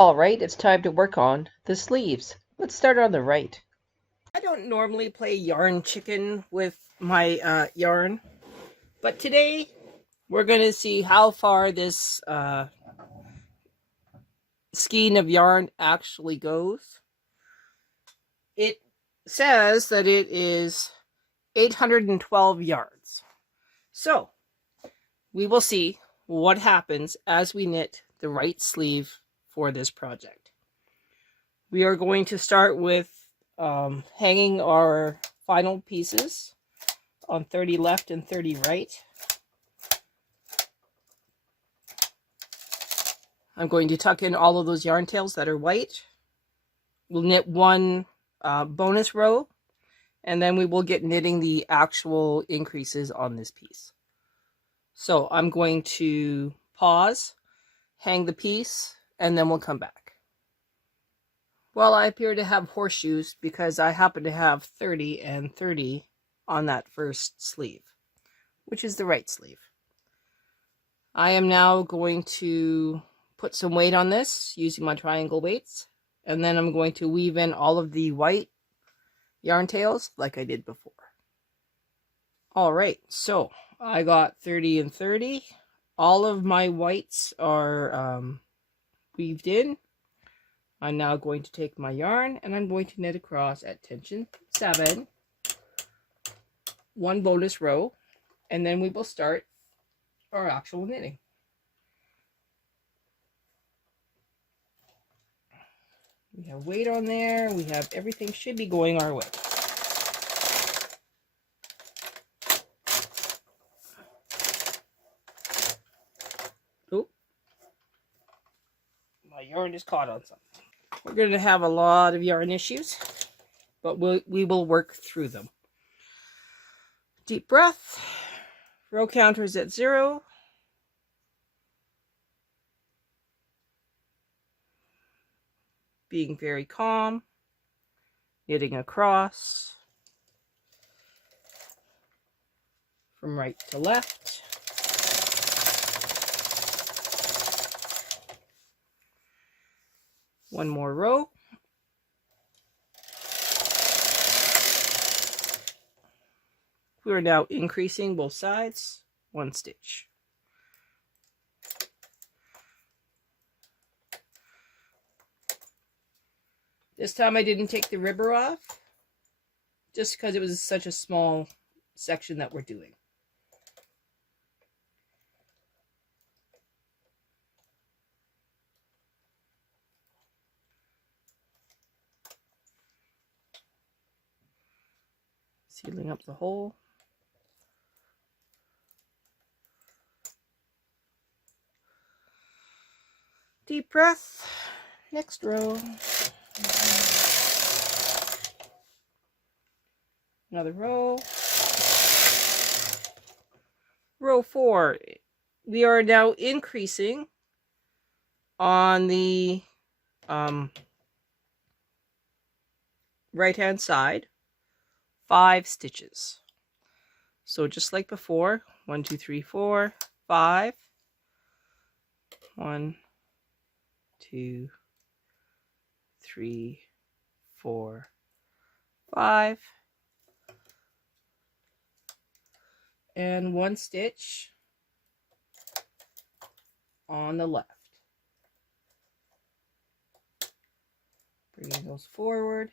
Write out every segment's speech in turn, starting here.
All right, it's time to work on the sleeves. Let's start on the right. I don't normally play yarn chicken with my yarn, but today we're going to see how far this skein of yarn actually goes. It says that it is 812 yards. So we will see what happens as we knit the right sleeve for this project. We are going to start with hanging our final pieces on 30 left and 30 right. I'm going to tuck in all of those yarn tails that are white. We'll knit one bonus row, and then we will get knitting the actual increases on this piece. So I'm going to pause, hang the piece, and then we'll come back. Well, I appear to have horseshoes because I happen to have 30 and 30 on that first sleeve, which is the right sleeve. I am now going to put some weight on this using my triangle weights, and then I'm going to weave in all of the white yarn tails like I did before. All right, so I got 30 and 30. All of my whites are weaved in. I'm now going to take my yarn and I'm going to knit across at tension 7, one bonus row, and then we will start our actual knitting. We have weight on there. We have everything should be going our way. Oh, my yarn is caught on something. We're going to have a lot of yarn issues, but we will work through them. Deep breath. Row counter is at 0. Being very calm. Knitting across. From right to left. One more row. We are now increasing both sides, 1 stitch. This time I didn't take the ribber off, just because it was such a small section that we're doing. Sealing up the hole. Deep breath. Next row. Another row. Row 4. We are now increasing on the right hand side 5 stitches. So just like before, 1, 2, 3, 4, 5. 1, 2, 3, 4, 5. And 1 stitch on the left. Bringing those forward.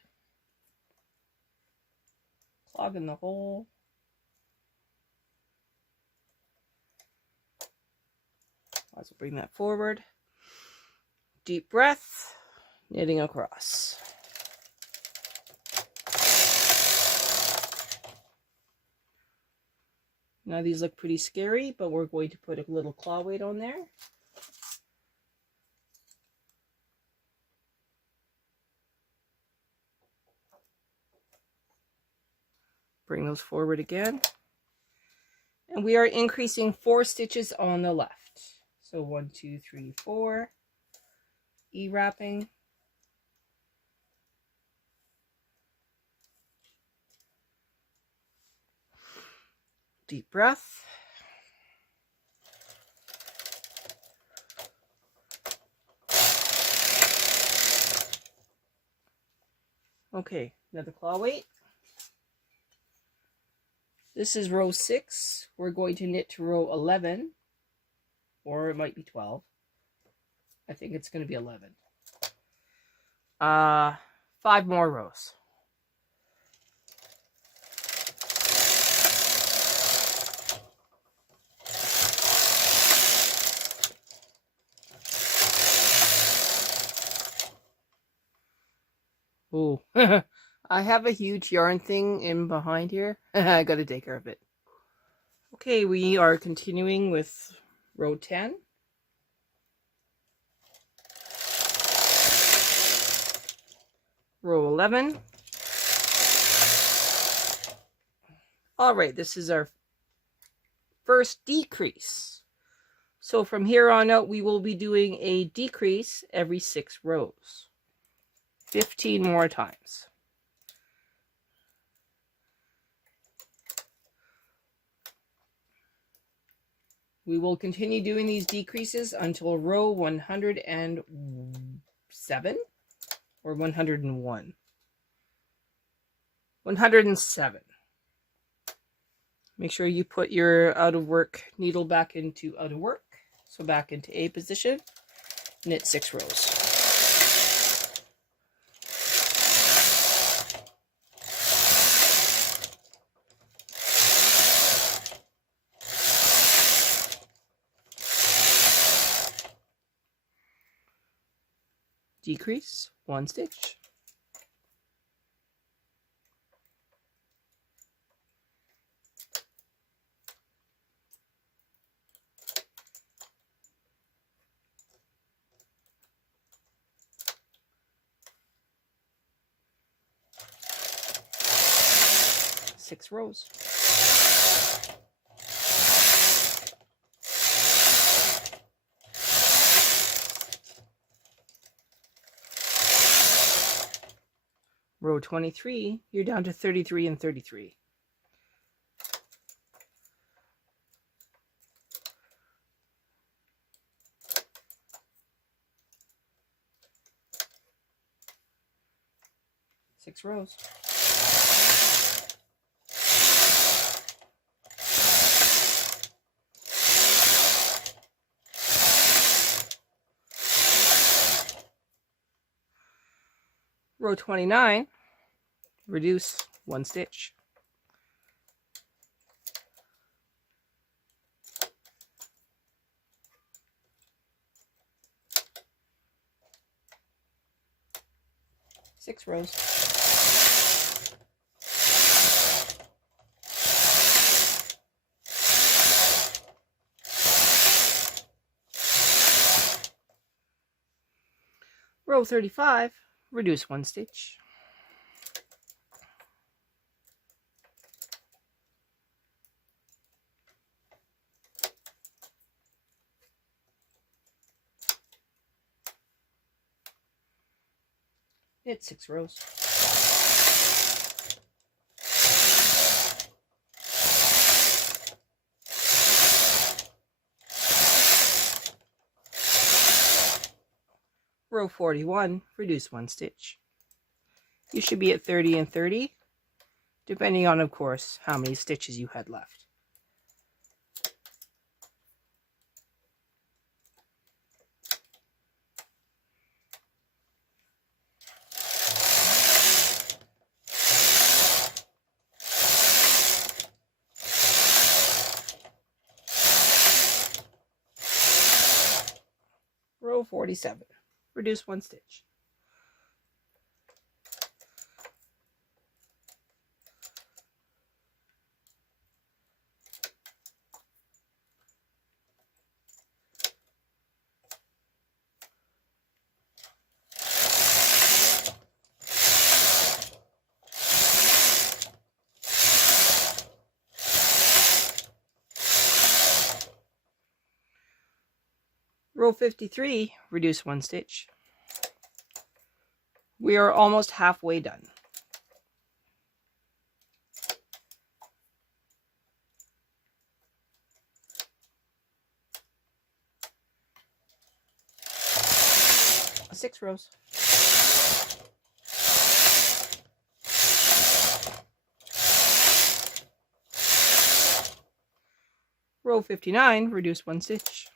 Clogging the hole. Also bring that forward. Deep breath. Knitting across. Now these look pretty scary, but we're going to put a little claw weight on there. Bring those forward again. And we are increasing 4 stitches on the left. So 1, 2, 3, 4. E-wrapping. Deep breath. Okay, another claw weight. This is row 6. We're going to knit to row 11, or it might be 12. I think it's going to be 11. 5 more rows. Ooh, I have a huge yarn thing in behind here. I gotta take care of it. Okay, we are continuing with row 10. Row 11. All right, this is our first decrease. So from here on out, we will be doing a decrease every 6 rows. 15 more times. We will continue doing these decreases until row 107 or 101. 107. Make sure you put your out of work needle back into out of work. So back into A position. Knit 6 rows. Decrease 1 stitch. Six rows. Row 23, you're down to 33 and 33. Six rows. Row 29, reduce 1 stitch. Six rows. Row 35, reduce 1 stitch. Knit 6 rows. Row 41, reduce 1 stitch. You should be at 30 and 30, depending on, of course, how many stitches you had left. Row 47, reduce 1 stitch. Row 53, reduce 1 stitch. We are almost halfway done. Six rows. Row 59, reduce 1 stitch.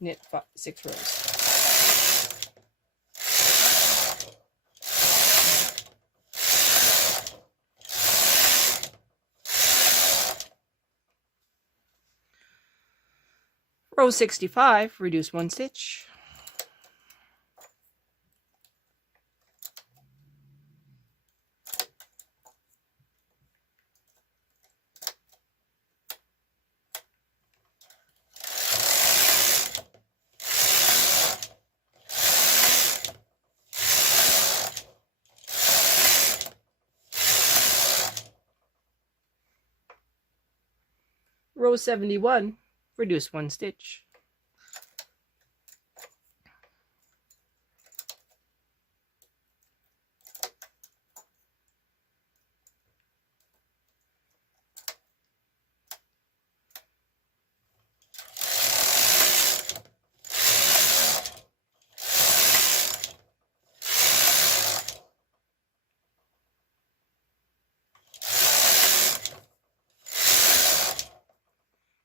Knit 6 rows. Row 65, reduce 1 stitch. Row 71, reduce 1 stitch.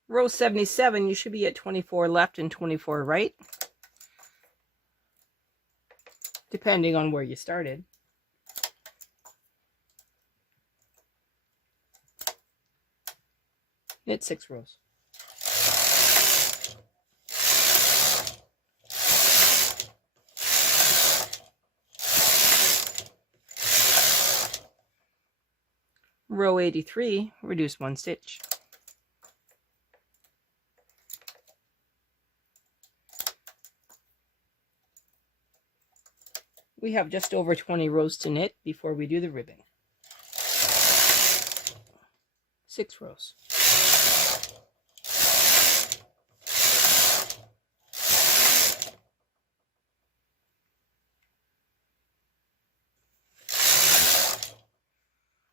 Row 77, you should be at 24 left and 24 right, depending on where you started. Knit 6 rows. Row 83, reduce 1 stitch. We have just over 20 rows to knit before we do the ribbing. 6 rows.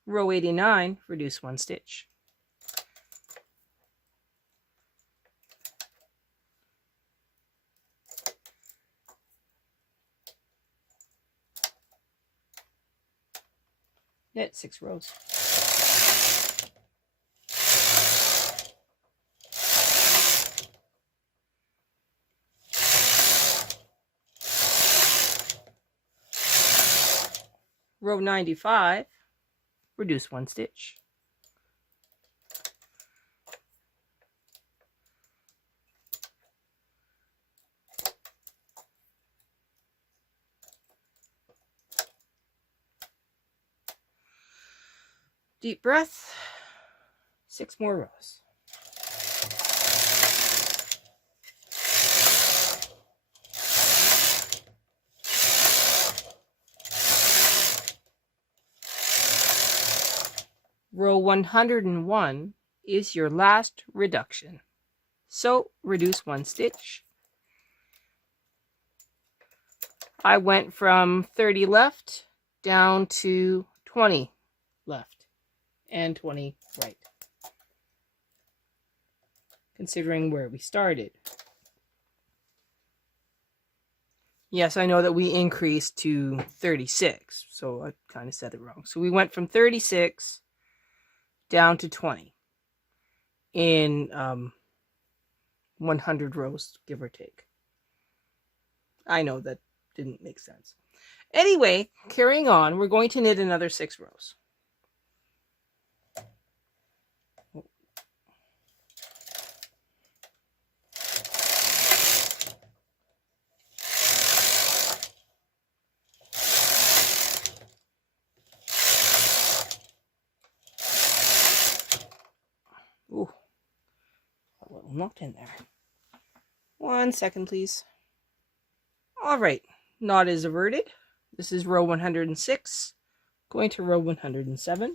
Row 89, reduce 1 stitch. Knit 6 rows. Row 95, reduce 1 stitch. Deep breath. 6 more rows. Row 101 is your last reduction. So reduce 1 stitch. I went from 30 left down to 20 left and 20 right, considering where we started. Yes, I know that we increased to 36, so I kind of said it wrong. So we went from 36 down to 20 in 100 rows, give or take. I know that didn't make sense. Anyway, carrying on, we're going to knit another 6 rows. Ooh, a little knot in there. 1 second, please. All right, knot is averted. This is row 106, going to row 107.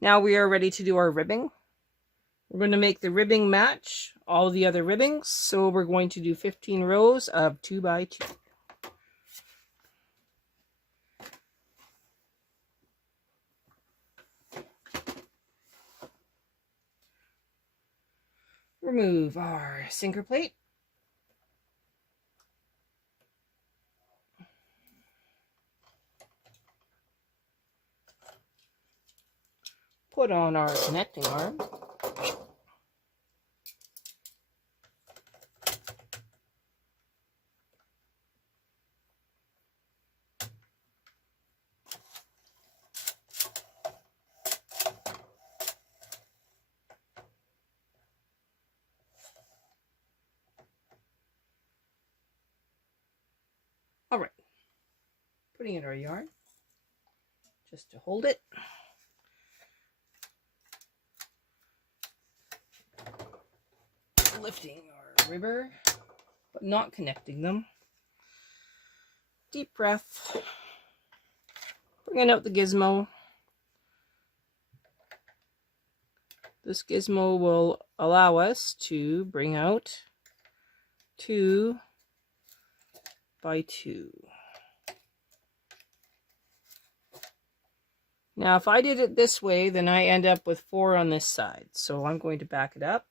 Now we are ready to do our ribbing. We're going to make the ribbing match all the other ribbings, so we're going to do 15 rows of 2 by 2. remove our sinker plate. Put on our connecting arm. All right, putting in our yarn just to hold it. Lifting our ribbon, but not connecting them. Deep breath. Bringing out the gizmo. This gizmo will allow us to bring out 2 by 2. Now, if I did it this way, then I end up with 4 on this side. So I'm going to back it up.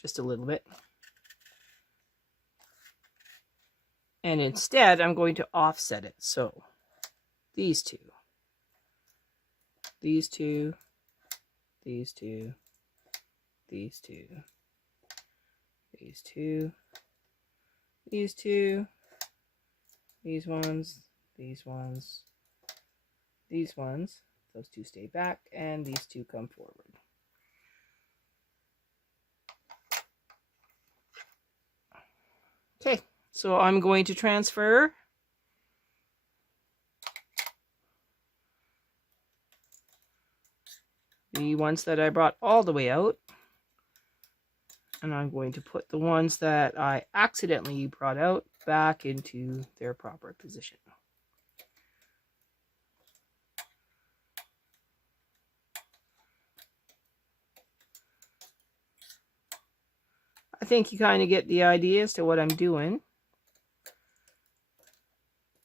Just a little bit. And instead, I'm going to offset it. So these 2, these 2, these 2, these 2, these 2, these 2, these ones, these ones, these ones. Those 2 stay back, and these 2 come forward. Okay, so I'm going to transfer the ones that I brought all the way out, and I'm going to put the ones that I accidentally brought out back into their proper position. I think you kind of get the idea as to what I'm doing.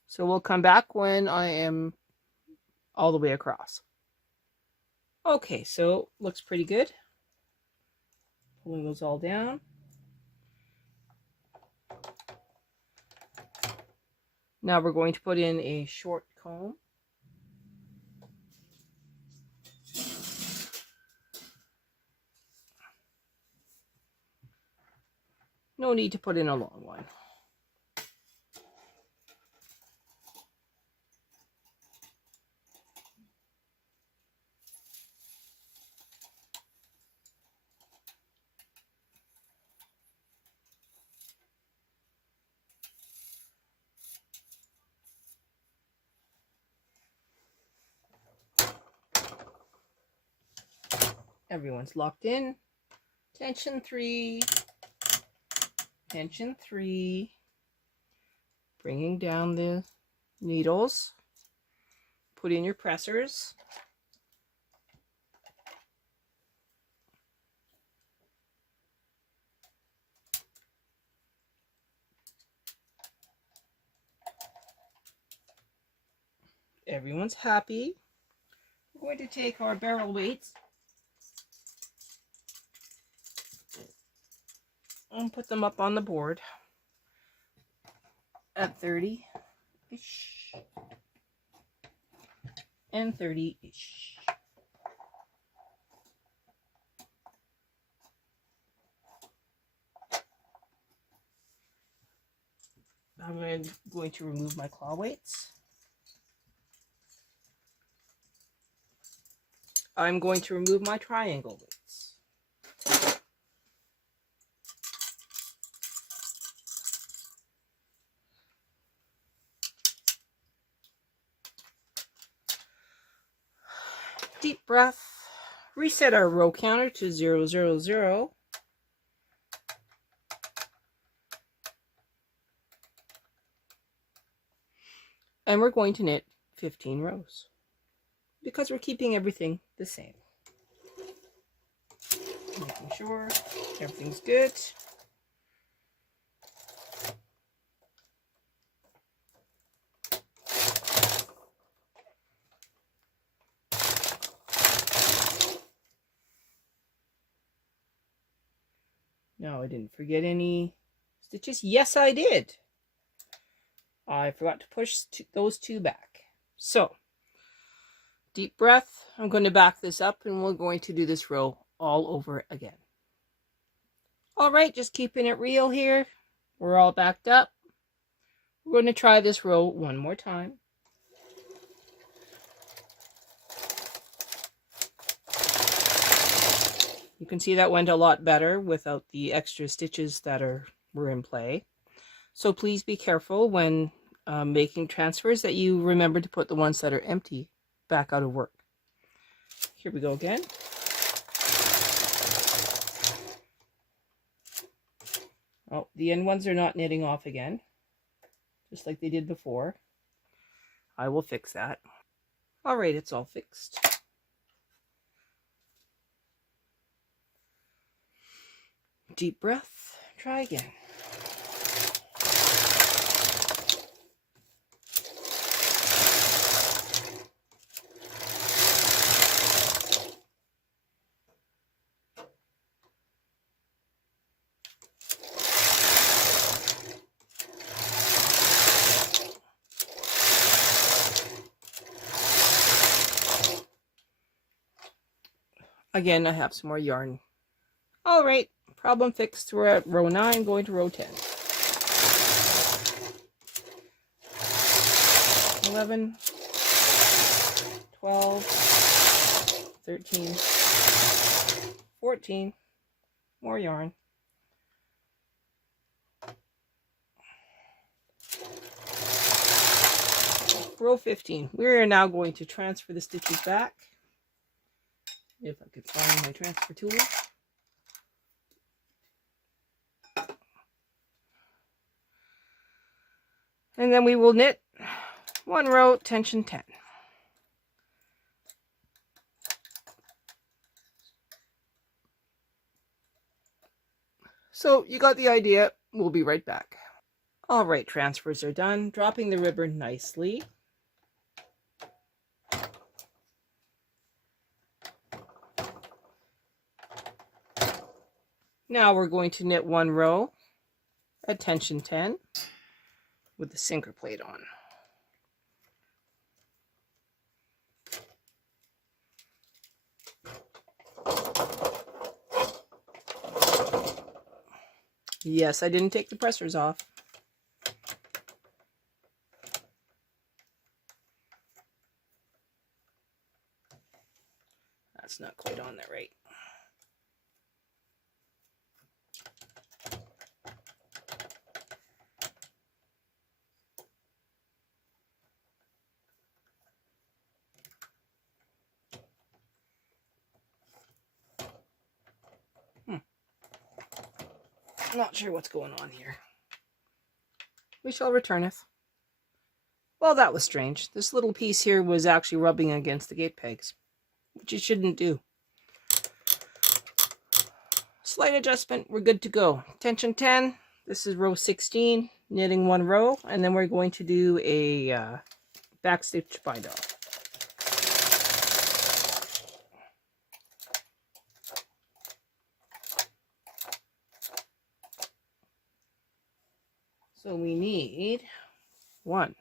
So we'll come back when I am all the way across. Okay, so looks pretty good. Pulling those all down. Now we're going to put in a short comb. No need to put in a long one. Everyone's locked in. Tension 3. Tension 3. Bringing down the needles. Put in your pressers. Everyone's happy. We're going to take our barrel weights and put them up on the board at 30-ish and 30-ish. I'm going to remove my claw weights. I'm going to remove my triangle weights. Deep breath. Reset our row counter to 0, 0, 0. And we're going to knit 15 rows because we're keeping everything the same. Making sure everything's good. Now I didn't forget any stitches. Yes, I did. I forgot to push those two back. So, deep breath. I'm going to back this up and we're going to do this row all over again. All right, just keeping it real here. We're all backed up. We're going to try this row one more time. You can see that went a lot better without the extra stitches that were in play. So please be careful when making transfers that you remember to put the ones that are empty back out of work. Here we go again. Oh, the end ones are not knitting off again, just like they did before. I will fix that. All right, it's all fixed. Deep breath, try again. Again, I have some more yarn. All right, problem fixed. We're at row 9, going to row 10. 11, 12, 13, 14, more yarn. Row 15. We're now going to transfer the stitches back. If I could find my transfer tool. And then we will knit one row, tension 10. So you got the idea. We'll be right back. All right, transfers are done. Dropping the ribbon nicely. Now we're going to knit one row at tension 10 with the sinker plate on. Yes, I didn't take the pressers off. That's not quite on there right. Not sure what's going on here. We shall returneth. Well, that was strange. This little piece here was actually rubbing against the gate pegs, which it shouldn't do. Slight adjustment, we're good to go. Tension 10, this is row 16, knitting one row, and then we're going to do a back stitch bind off. So we need 1,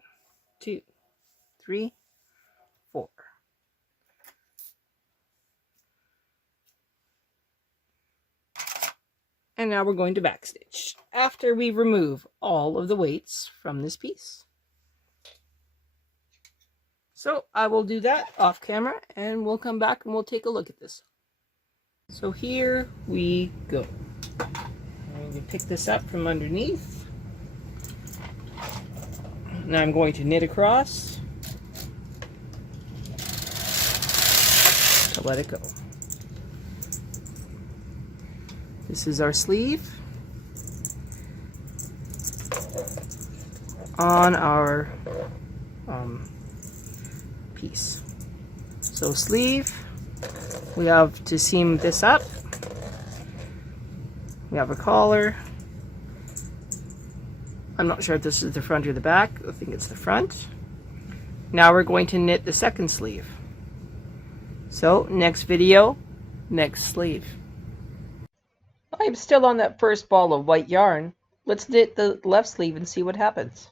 2, 3, 4. And now we're going to backstitch after we remove all of the weights from this piece. So I will do that off camera and we'll come back and we'll take a look at this. So here we go. I'm going to pick this up from underneath. Now I'm going to knit across to let it go. This is our sleeve on our piece. So sleeve, we have to seam this up. We have a collar. I'm not sure if this is the front or the back. I think it's the front. Now we're going to knit the second sleeve. So next video, next sleeve. Hi I'm still on that first ball of white yarn. Let's knit the left sleeve and see what happens.